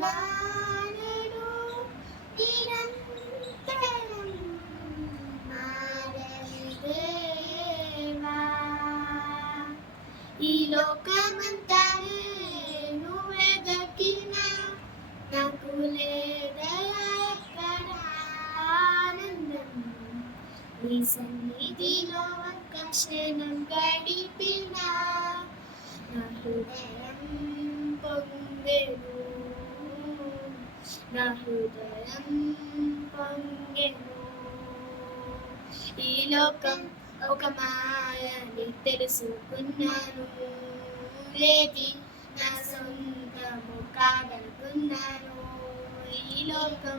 నాడు నిరంతరం మారని దేవా. ఈ లోకమంతానే నువ్వెదకినా నాకు లేదయా ఎక్కడ ఆనందం. నీ సన్నిధిలో ఒక్క క్షణం గడిపినా నా హృదయం పొంగెను, నా హృదయం పొంగెను. ఈ లోకం ఒక మాయని తెలుసుకున్నాను, ఏది నా సొంతము కాదనుకున్నాను. ఈ లోకం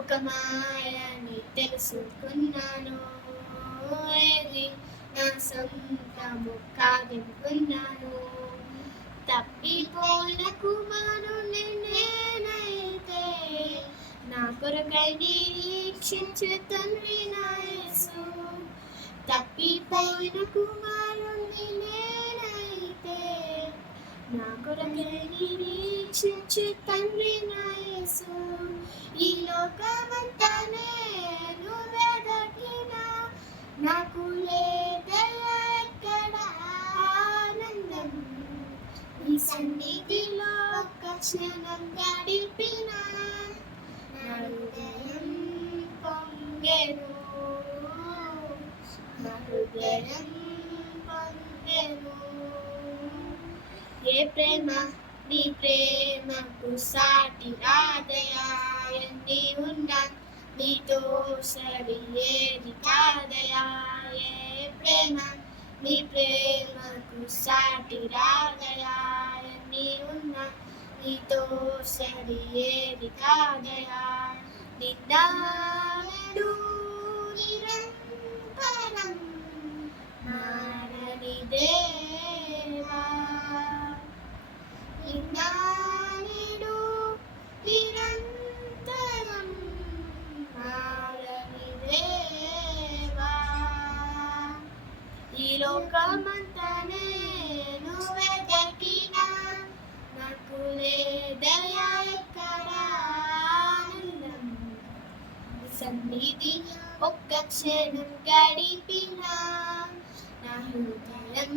ఒక మాయని తెలుసుకున్నాను, ఏది నా సొంతము కాదనుకున్నాను. తప్పిపోయిన కుమారుని నేనైతే నా కొరకై నిరీక్షించే తండ్రి నా యేసు. తప్పిపోయిన కుమారుని నేనైతే నా కొరకై నిరీక్షించే తండ్రి నా యేసు. ఈ లోకమంతానే నువ్వెదకినా నాకు లేదయా ఎక్కడ ఆనందం. నీ సన్నిధిలో ఒక్క క్షణం గడిపినా నా హృదయం పొంగెను, నా హృదయం పొంగెను. ఏ ప్రేమ నీ ప్రేమకు సాటి రాదయా, ఎన్ని ఉన్నా నీతో సరి ఏది కాదయా. ఏ ప్రేమ నీ ప్రేమకు సాటి రాదయా, ఎన్ని ఉన్నా నీతో సరి ఏది కాదయా. నిన్నాడు నిరంతరం మారని దేవా. నిన్నాడు నిరంతరం మారని దేవా. ఈ లోకమంతానే నువ్వెదకినా నాకు లేదయా ఎక్కడ ఆనందం. సన్నిధి ఒక్క క్షణం గడిపినా నా హృదయం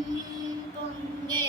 పొంగే.